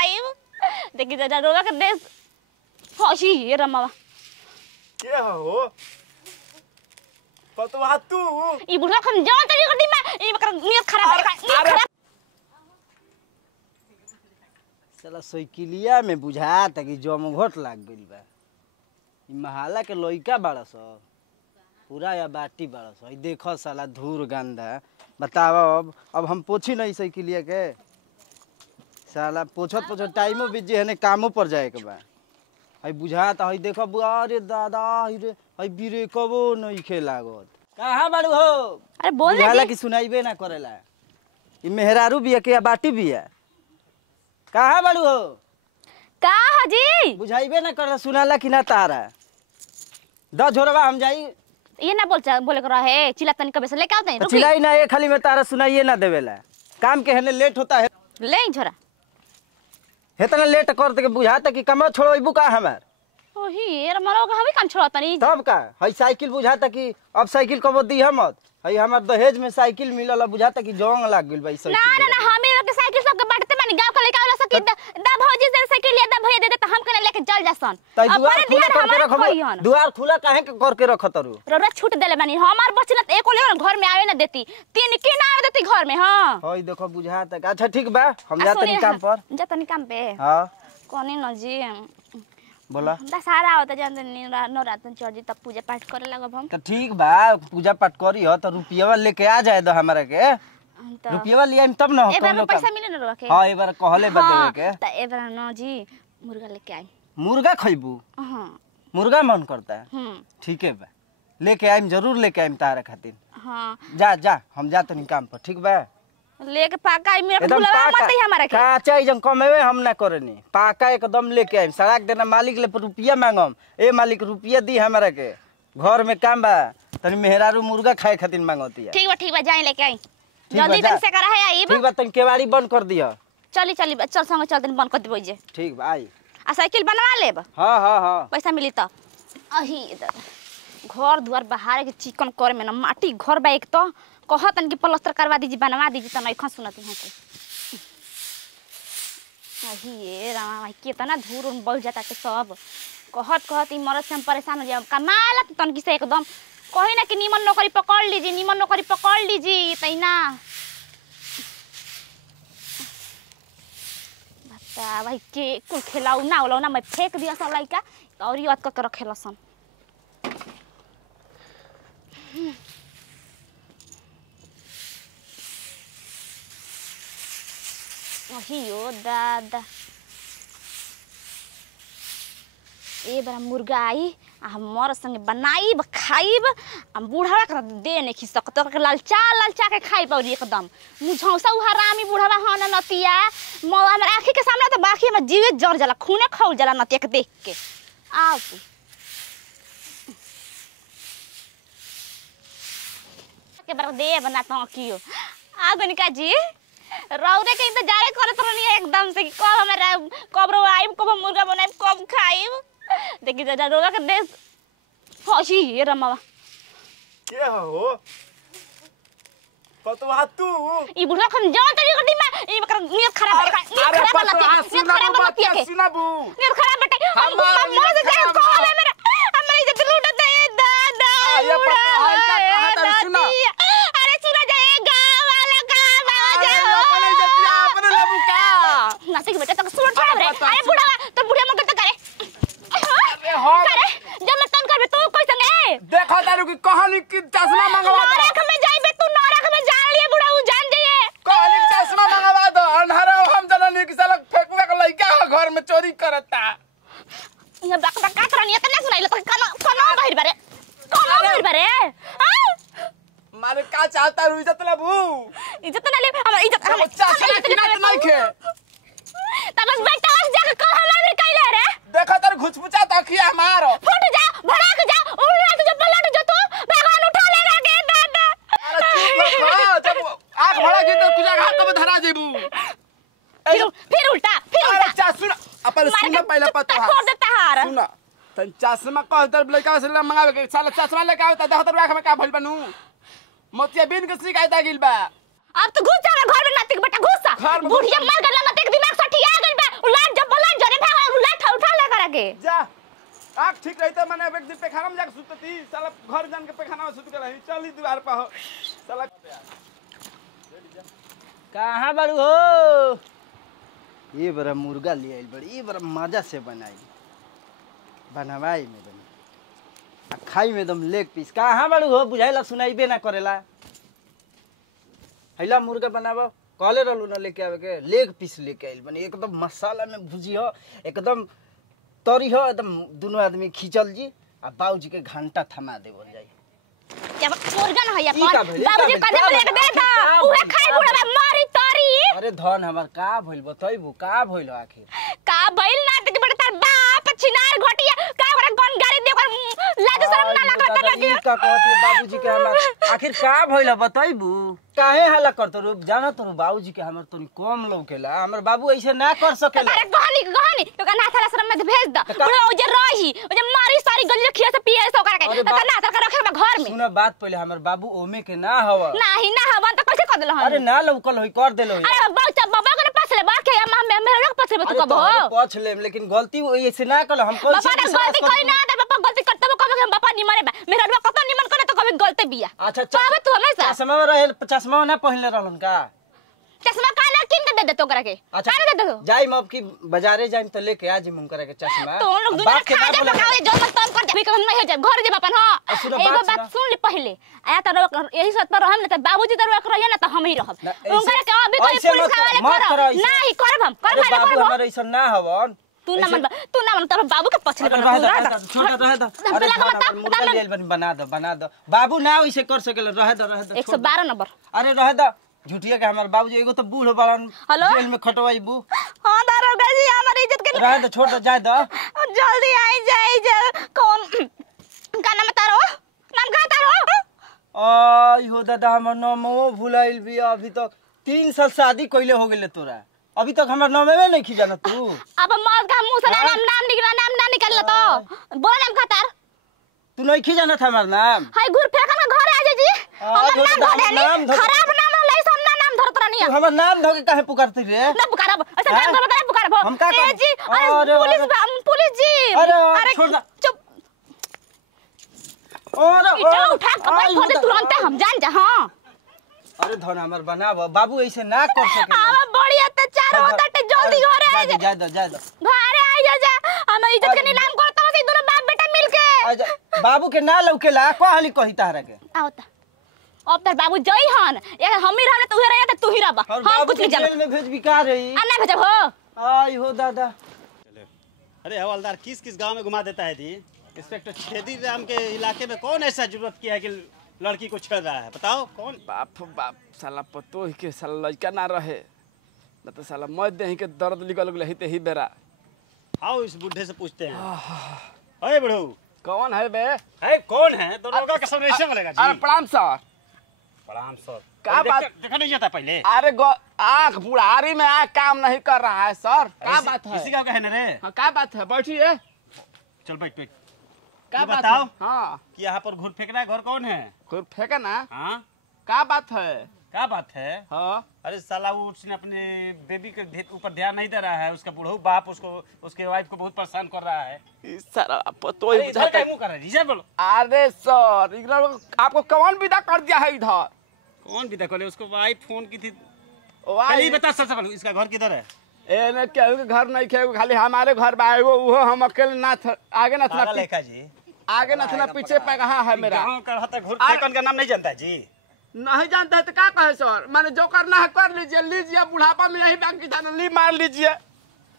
खाइब देखि जा रोगा के देश हसी ये रमावा के हो पतवा तू ई बुढ़ा खन जान तरी गड्डी में ई कर नियत खराब है चला साइकिलिया में बुझाता कि जमघट लाग गइल बा ई महाला के लइका बाड़ा स पूरा या बाटी बाड़ा स ई देखो साला धूर गंदा बताव अब हम पोछी नहीं साइकिलिया के साला पोछत पोछत टाइमो बीत जे हने कामो पर जाए के बा हई बुझाता हई देखो अरे दादा रे हई ब्रेकबो नहीं खे लागत कहां बाड़ू हो अरे बोल दे बुझाला कि सुनाइबे ना करेला ई मेहरारू बिया के या बाटी बिया कहां बाड़ू हो का हजी बुझाइबे ना करला सुनाला कि ना तारा द झोरवा हम जाई ये ना बोले कर रहे चिल्ला तनी कबे से लेके आते हैं चिल्लाई ना ये खाली में तारा सुनाइए ना देवेला काम के हने लेट होता है ले झोरा हेतना लेट कर दे के बुझाता कि कमा छोड़बू का हमार ओही यार मरो का हमें काम छोड़ता नहीं तब का हई साइकिल बुझाता कि अब साइकिल कबो दी हमत हई हमार दहेज में साइकिल मिलल बुझाता कि जोंग लाग गेल भाई साइकिल ना ना ना हमें के साइकिल सब के बांटते मानी गांव का लड़का वाला सब के दा भौजी से साइकिल या दा भैया दे दे त हम कने लेके चल जासन तई दुआर खुला करके रखब दुआर खुला काहे के करके रखतरू रोरा छूट देले बानी हमार बचलत एको ले घर में आवे ना देती तीन के ना आवे देती घर में हां हई देखो बुझाता अच्छा ठीक बा हम जातनी काम पर जातनी काम पे हां कोनी न जी बोला दशहरा होता जान नवरात्र चढ़ जी तब पूजा पाठ करे लगब हम तो ठीक बा पूजा पाठ करी हो तो रुपया लेके आ जाए दो हमरा के रुपया लिए तब ना एबार पैसा मिले न रखे हां एबार कहले बदेवे के त एबार न जी मुर्गा लेके आई मुर्गा खइबू हां मुर्गा मन करता है ठीक है बा लेके आइम जरूर लेके आइम तारा खातिर हां जा जा हम जातनी काम पर ठीक बा लेके पाका आई मेरा भुलवा मत ही हमारा के काचा जन कमेवे हम ना करनी पाका एकदम लेके आइम सड़क देना मालिक ले रुपया मांगम ए मालिक रुपया दी हमरा के घर में काम बा तनी मेहरारू मुर्गा खाए खातिर मांगती है ठीक बा जाई लेके आई जल्दी तक से करा है आई ठीक बा तनी केवाड़ी बंद कर दिया चली चल संग चल तनी बंद कर देबो जे ठीक बा आई आ साइकिल बनवा लेब हां पैसा मिली त अही घर दुआर बाहर के चिकन करे में ना माटी घर बा एक तो कहतन कि प्लास्टर करवा दीजिए बनवा दीजिए त नहीं खा सुनती हूं अही ये रामा भाई कितना धूर उन बढ़ जाता के सब कहत ई मरद से हम परेशान हो जाए कमाला तन की से एकदम कही ना कि नीमन नौकरी पकड़ लीजिए तैना बता भाई के कुल खिलाऊ ना मैं फेंक दिया सब लइका और ये अत कर रखेला सन अहियो दादा ए बड़ा मुर्गा आई हमर संगे बनाईब खाईब हम बूढ़ा कर दे नहीं खी सकत के लालचा के खाईब और एकदम मुझौसा हरामी बूढ़ा हां न नतिया हमर आंखी के सामने तो बाकी में जीवे जर जाला खूने खौल जाला नतिया के देख के आओ के बर दे बनाता हूं कियो आ गनिका जी रौरे के इंतजार करत रहनी एकदम से कि कब हमरा कब रो आइब कब मुर्गा बनाइब कब खाइब देखि जा रोगा के देश हसी ये रमावा के हो पतवा तू ई बुढ़ा खन जान तरी गड्डी में ई कर नियत खराब है नियत खराब बेटे हम मर से जाए को है मेरा हमरा इज्जत लूट दे दादा अरे सुना जाए गांव वाला अपने लबू का नासे के बेटा तक सुन छोड़ रे अरे बुढ़ा तो बुढ़िया मत करे अरे हो करे जब मैं तन करबे तू कोई संगे देखो तारू की कहानी की चश्मा मंगवा दो नरक में जाइबे तू नरक में जान लिए बुढ़ा उ जान जाइए कहानी की चश्मा मंगवा दो अंधारा हम जननी की साला फेंकवे के लइका घर में चोरी करता ये बक का करनी त ना सुनाइले त कनो बाहर बारे हां मारे का चाहता रु इज्जत लेबू इज्जत ना ले हमर इज्जत हम चश्मा की ना नहीं खे तब बस बेटा आज जाके कह हमरा कहले रे देखो तार घुचपुचा तखिया मारो फट जा भड़क जा उलट जा पलट जा तू भगवान उठा ले रे दादा अरे चुप रहो जब आग भड़ा के तो कुजा घाट में धरा जेबू फिर उल्टा अरे चा सुन अपन सुन पहले पता छोड़ देता हार सुन तन चश्मा कह दर लइका से मंगावे के साला चश्मा लेके आवता 10 रुपया में का भइल बनू मोतिया बिन के शिकायत आ गेल बा अब तो घुस जा घर में नातिक बेटा घुस बुढ़िया मर गल नातिक दिमाग सठिया गइल बा जा आँख ठीक रही तो मैंने एक दिन पैखाना में जाके सुतती साला घर जान के पैखाना में सुत के रही चल ही द्वार पर हो साला कहाँ बारू हो? ये बड़ा मुर्गा ले आइल बड़ी ये बड़ा मजा से बनाई बनवाई में दम आ खाई में दम लेग पीस कहाँ बारू हो? बुझाइला सुनाइबे ना करेला। हैला मुर्गा बनाबो कहले रहलू ना लेके आवे के लेग पीस लेके आइल बनी एकदम मसाला में भुजी हो एकदम तरी हो एकदम दोनों आदमी खींचल जी आ बाबूजी के घंटा थमा देवल जाई। जब मुर्गा न हैया ई का कौन भेल? बाबूजी कदे लेके दे दा उहे खाई बुढ़वा मारी तरी अरे धन हमार का भइल बतैबू का भइल आखिर? का भइल ना त बड़े तार बाप छिनार घटिया का बड़ा गन गाड़ी दे कर लाज शरम ना लागत दादा, लगे ई का कहती बाबूजी के हमार आखिर का भइल बतैबू? काहे हल्ला करतो रू जाना तो बाबूजी के हमर तनी कम लौकेला हमर बाबू ऐसे ना कर सकेला। अरे गहनी तो का नाथा शरम में भेज द बुढ़वा ओ जे रही ओ जे मारी सारी गलिया खिया से पिए से ओकरा के त नाथा के रखे घर में सुना बात पहले हमर बाबू ओमे के ना हव नाही ना हवन त कैसे कर देलो हम अरे ना लौकल होई कर देलो अरे बाबा के पास ले बाके मेरे के पास ले तू कब हो पछ लेम लेकिन गलती ऐसे ना कल हम कल बाबा ने गलती कोई ना दे बाबा गलती करते वो कब हम बाबा निमन बा मेरा रुआ कत निमन करे तो कभी गलती बिया अच्छा बाबा तू हमेशा चश्मा रहे चश्मा ना पहनले रहलन का चश्मा काला किन के दे दे तो करे के अच्छा काला दे दे जाई अब की बाजारे जाई त लेके आ जी मुंह करे के चश्मा तो हम लोग दुनिया बाप के खा ना दे बोला पकावे जो मत तब कर दे हम नहीं हो जाए घर जे अपन हां सुनो एगो बात बात सुन ले पहले आया त यही सत पर रहम न त बाबूजी दरुआ कर रहिए न त हम ही रहब उनकर के अभी कोई पुलिस वाले कर नहीं करब हम कर भाई बाबू हमर ऐसा ना हवन तू ना मन तब बाबू के पछले छोटा रह द अरे मुर्गा ले बन बना दो बाबू ना वैसे कर सकेला रह द 112 नंबर अरे रह द झूठिया के हमर बाबूजी एगो तो बूढ़ बाड़न जेल में खटवाई बू हां दारोगा जी हमारी इज्जत के रह द छोड़ दे जाय द जल्दी आई जाए कौन का नाम तारो नाम का तारो आई हो दादा हमर नामो भुलाइल भी अभी तक 3 साल शादी कइले हो गेले तोरा अभी तक हमर नामे में नहीं जाना तू अब मौत का मुंह से नाम ना निकल तो बोल नाम का तार तू नहीं जाना था हमार नाम हाय घुर फेंकन के घर आ जा जी हमर नाम धरे खराब नाम लई से हम नाम धरत रहनी तू हमर नाम धके काहे पुकारती रे ना पुकारब ऐसा नाम कर बता पुकारब हम का ए जी अरे पुलिस जी अरे छोड़ दे चुप अरे इटा उठा कपड़े खोल दे तुरंत हम जान जा हां अरे धन हमर बनाव बाबू ऐसे ना कर सके आवा बड़ी अत्याचार होता है जल्दी घरे आ जा जा घरे आ जा हम इज्जत के नीलाम करत हो दोनों बाप बेटा मिलके बाबू के ना लौकेला कहली कही तारा के आवता अब तर बाबू जई हन ये हम ही रहले तू ही रह तू ही रहबा हम कुछ नहीं जेल जानत में भेज बिका रही आ नहीं भेजब हो आई हो दादा अरे हवलदार किस किस गांव में घुमा देता है जी इंस्पेक्टर छेदी राम के इलाके में कौन ऐसा जरूरत किया है कि लड़की को छेड़ रहा है बताओ कौन बाप साला पतो ही के साला लड़का ना रहे न तो साला मत दे के दर्द निकल गेल ही बेरा आओ इस बुढ़े से पूछते हैं अरे बुढ़ऊ कौन है बे है कौन है दरोगा का सब ऐसे बोलेगा जी अरे प्रणाम सर प्रणाम सर का बात देखा नहीं जाता पहले अरे आँख बुढ़ारी में आँख काम नहीं कर रहा है सर क्या बात है इसी गांव का है ना रे हाँ क्या बात है बैठिए चल बैठ क्या ये बात बताओ। है? हाँ कि यहाँ पर घूर फेंकना है घर कौन है खुद फेंके ना हाँ क्या बात है क्या बात है हाँ अरे साला वो उसने अपने बेबी के ऊपर ध्यान नहीं दे रहा है उसका बुढ़ऊ बाप उसको उसके वाइफ को बहुत परेशान कर रहा है इस सारा पतो अरे ही इधर बुझाता का मुंह कर रहा है इधर बोलो अरे सर इधर आपको कौन विदा कर दिया है इधर कौन विदा कर ले उसको वाइफ फोन की थी वाह, चलिए बता सर सब इसका घर किधर है ए ने केहू के घर नहीं खेगो खाली हमारे घर बा एगो वो हम अकेले ना आगे ना पागल है क्या जी आगे ना थना पीछे पे कहाँ है मेरा गांव का रहता घुर फेंकन का नाम नहीं जानता जी नहीं जानते है तो क्या कहे सर मैंने जो करना है कर लीजिए बुढ़ापा में यही बाकी था ली मार लीजिए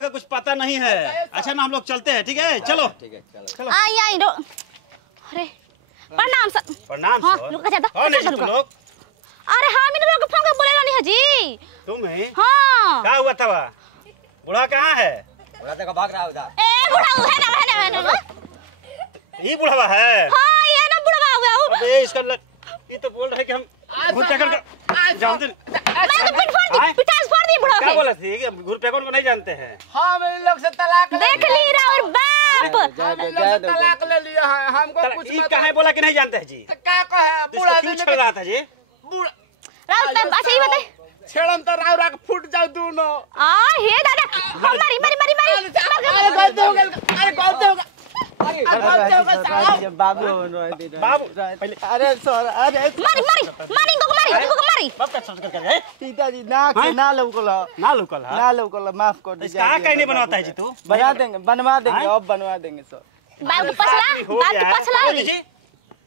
कुछ पता नहीं है अच्छा ना हम लोग चलते हैं ठीक है चलो चलो आई रो अरे प्रणाम सर प्रणाम हाँ, सर रुक जा, कौन है जी रुक जा, तुम लोग अरे हम इन लोग फोन कर बोले रहनी है जी तुम ही हां क्या हुआ था वहाँ बुढ़ा कहाँ है बुढ़ा तक भाग रहा उधर ए बुढ़ा है ना ये बुढ़वा है हां ये ना बुढ़वा हुआ हूं अबे इसका ये तो बोल रहे कि हम घुर फेंकन का जानते मैं तो पिट फोड़ दी पिटास फोड़ दी बुढ़ा क्या के बोला थी कि हम घुर फेंकन को नहीं जानते हैं हम इन लोग से तलाक देख ली रहा और बाप हम इन लोग से तलाक ले लिया है हमको कुछ ये मत कहाँ बोला कि नहीं जानते हैं जी तो क्या कहे तो बुढ़ा इसको क्यों छेड़ रहा था जी बुढ़ा राउत अच्छा ये बताए छेड़न तो राव राख फूट जाओ दोनों आ हे दादा मारी अरे गलती हो गई अरे गलती बाबू बाबू पहले अरे सर अरे मारी मारी मारी इनको मारी बाप का सोच कर है पिताजी ना लौकल ना लोकल है ना लौकल माफ कर दीजिए इसका कहीं नहीं बनवाता है जी तू बनवा देंगे अब बनवा देंगे सर बाल को पछला बाल को पछला जी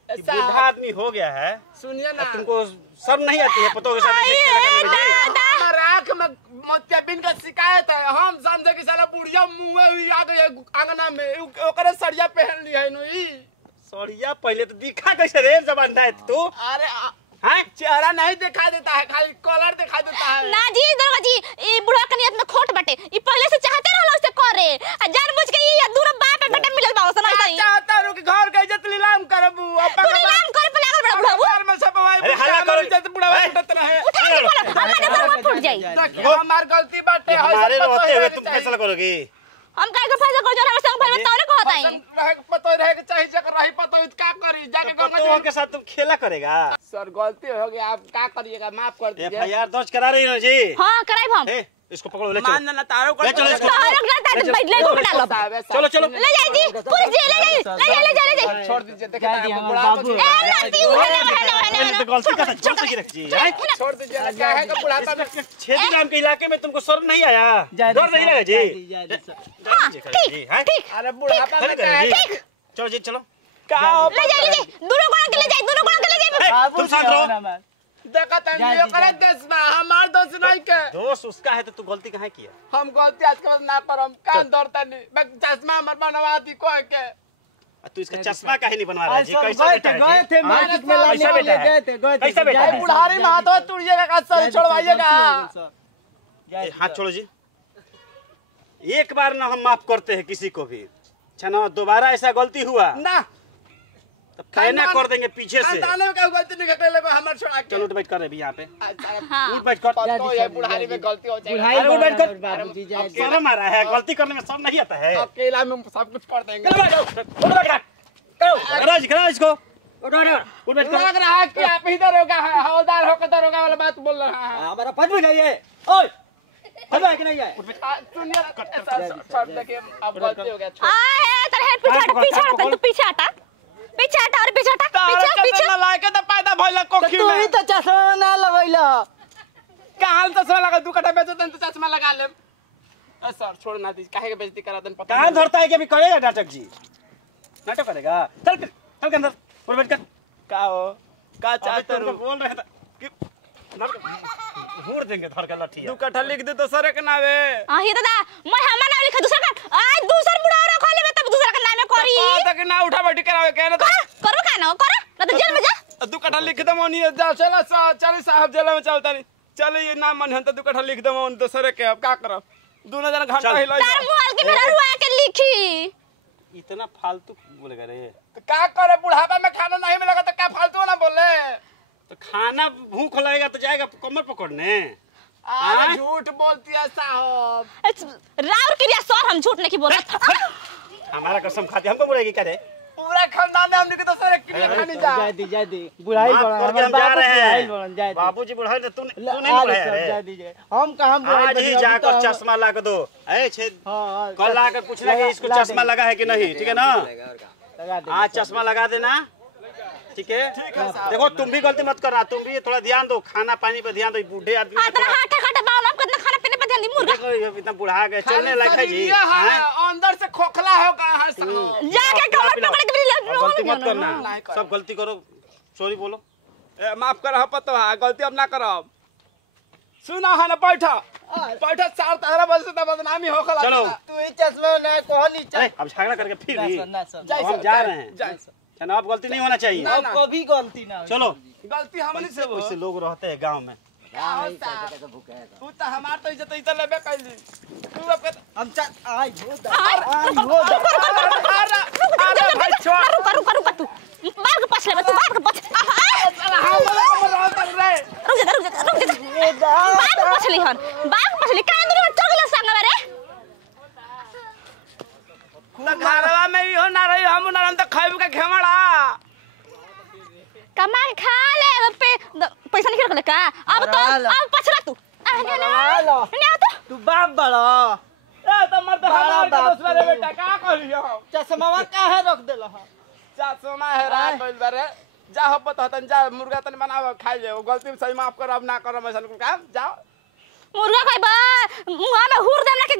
बूढ़ा आदमी हो गया है सुनिए ना तुमको सब नहीं आती है पतों के साथ ऐसे खेला करने में जी हमारे आँख में मोतियाबिंद का शिकायत है हम समझे कि साला बुढ़िया मुँह हुई आ गई आंगना में ओकरे सड़िया पहन ली है नुई सॉरिया पहले तो दिखा कैसे रे जबान है तू अरे हैं चेहरा नहीं दिखा देता है खाली कलर दिखा देता है ना जी दरोगा जी ई बुढ़वा के नियत में खोट बटे ई पहले से चाहते रहलो उसे करे आ जानबूझ के ई दूर बाप पे बेटा मिलल बाओ सुना सही चाहता रू कि घर के इज्जत नीलाम करबू अब तू नीलाम करे पे लागल बड़ा बुढ़वा घर में सब भाई अरे हल्ला करो। इज्जत बुढ़ा उठत रहे उठा के बोला हमारे घर में फूट जाई देखिए हमार गलती बाटे हमारे रहते हुए तुम फैसला करोगी हम काहे के फैसला कर जो हम संग भाई में तौने कहत आई पतो रहे के चाहिए जकर रही पतो का करी जाके पतों के साथ तुम खेला करेगा सर गलती हो गई आप क्या करिएगा माफ कर दीजिए एफआईआर दर्ज करा रही हो जी हां कराई हम ए इसको पकड़ो ले मान चलो ना तारो ले चलो इसको। तारो गलता है बैठ ले घूम डालो चलो चलो ले जाई जी पुलिस जी ले जाई छोड़ दीजिए देखिए जाए ना हमारे बुढ़ा बाबू। को ए नाती है मैंने तो गलती का छोड़ की रख जी हैं? छोड़ दीजिए ना क्या है कि बुढ़ापा में छेदी नाम के इलाके में तुमको शर्म नहीं आया डर नहीं लगा जी जी हैं ठीक अरे बुढ़ापा में क्या है ठीक चलो जी चलो का ले जाई दोनों कोण के ले जाई दोनों कोण के ले जाई तुम शांत रहो देखा तनी ये करे देश में हमार दोस्त नहीं के दोस्त उसका है तो तू गलती कहाँ किया हम गलती आज के बाद ना करम कान दौड़ता नहीं मैं चश्मा हमर बनवा दी को के तू इसका चश्मा काहे नहीं बनवा रहा है जी कैसा बेटा है गए जी? थे मार्केट में लाने कैसा के लिए बेटा है? गए थे कैसा बेटा है? बुढ़ारी में हाथ तुड़िएगा का सर छोड़वाइएगा ए, हाथ छोड़ो जी एक बार ना हम माफ करते हैं किसी को भी अच्छा ना दोबारा ऐसा गलती हुआ ना तो कहना कर देंगे पीछे से खानदान में क्या गलती नहीं करले हमर छोड़ा के चलो उठ बैठ कर अभी यहाँ पे हां उठ बैठ कर तो ये बुढ़ारी में गलती हो जाएगी बुढ़ाई अरे उठ बैठ कर बाबूजी जाए शर्म आ रहा है गलती करने में सब नहीं आता है अकेला में सब कुछ कर देंगे करो इसको उठ बैठ कर लग रहा है कि आप ही दरोगा है हवलदार होकर दरोगा वाला बात बोल रहा है हमारा पद भी नहीं है ओए पद है कि नहीं है सुनिए सर देखिए अब गलती हो गया आए तेरे हेड पीछे हटा तू पीछे हटा और पीछे हटा पीछे ना लाके तो पैदा भइला कोखी तू ही में तो चश्मा ना लगैला कहां चश्मा लगा दू कटा बेचो तो चश्मा लगा ले सर छोड़ ना दीजिए काहे के बेइज्जती करा देन पता कहाँ धरता है कि अभी करेगा नाटक जी नाटक करेगा चल के अंदर उठ बैठ कर का हो का चाहते तो बोल रहे थे कि घूर देंगे धर के लठी दू कट्ठा लिख दे तो सर के नावे हां ये दादा मैं हमर नाम लिख दूसरा का आज दूसरा बुढ़ा रखा ले तब दूसरा का नाम करी तक ना उठा बैठी करावे के ना करो का ना तो जेल में जा दू कट्ठा लिख दे मोनी जा चला चली साहब जेल में चलता नहीं चल ये नाम मन तो दू कट्ठा लिख दे मोन दूसरे के अब का करब दोनों जन घंटा हिला तार मोबाइल के मेरा रुआ के लिखी इतना फालतू बोलेगा रे का करे बुढ़ापा में खाना नहीं मिलेगा तो क्या फालतू ना बोले तो खाना भूख लगेगा तो जाएगा कमर पकड़ने आज झूठ बोलती है साहब राउर क्रिया सर हम झूठ नहीं बोलत हमारा कसम खाती हमको बोलेगी क्या रे पूरा खानदान में हमने के तो सर क्रिया खानी जा जाए दी बुढ़ाई माफ बड़ा करके हम जा रहे हैं जाए दी बाबूजी बुढ़ाई तो तू नहीं अरे बुढ़ाया सब जा रे दीजिए हम कहां बुढ़ाई आज ही जाकर चश्मा ला के दो ऐ छेद हां कल आकर पूछना कि इसको चश्मा लगा है कि नहीं ठीक है ना लगा दे आज चश्मा लगा देना ठीक है देखो तुम भी गलती मत करना तुम भी थोड़ा ध्यान दो खाना पानी पे ध्यान दो बूढ़े आदमी आ तेरा हाथ खाटा बावन आप कितना खाना पीने पे ध्यान दी मुर्गा देखो ये इतना बुढ़ा गए चलने लायक है जी ये है अंदर से खोखला हो गया है साहब जाके कमर पकड़ के अब गलती मत करना नहीं कर। सब गलती करो सॉरी बोलो माफ कर पतो है गलती अब ना करब सुना है ना बैठा बैठा चार तारा बजे से बदनामी हो खला चलो। तू ही चश्मा ना कौन ही अरे अब झगड़ा करके फिर भी ना सब जय हम जा रहे हैं चलो अब गलती नहीं होना चाहिए ना, अब कभी गलती ना हो। चलो गलती हमनी से हो वैसे लोग रहते हैं गांव में तू तो हमार तो इज्जत इज्जत लेबे कैली तू अब हम आई हो अरे भाई छोड़ रुका तू बाल के पछ ले तू बाल के पछ हम बोला कर रे रुक जा बाल के पछ ली हन बाल के पछ ली काहे दूर चगला संग रे ना घरवा में ही हो ना रही हम ना हम तो खाइब के घेमड़ा कमा के खा ले पे पैसा निकल के का अब तो अब पछला तू नहीं आ तो तू बाप बड़ा ए तो मर तो हमार के दूसरा रे बेटा का रहली हम चश्मावा काहे रख देला ह चश्मा हेरा गइल बारे जा हो पता तन जा मुर्गा तन बनाव खाइ ले गलती से सही माफ कर अब ना करम ऐसा काम जाओ मुर्गा खाइबा मुंह में हुर देम ना के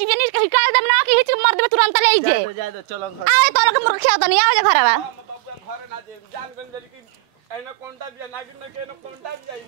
जीवनी के हिकाल देम ना कि हिच के मर देबे तुरंत ले जे जा दो चलो घर आए तो लोग मुर्गा खिया दनी आवे जे घरवा हम बाबू घरे ना जे जान गन लेकिन एने कोंटा भी ना कि न के न कोंटा भी आई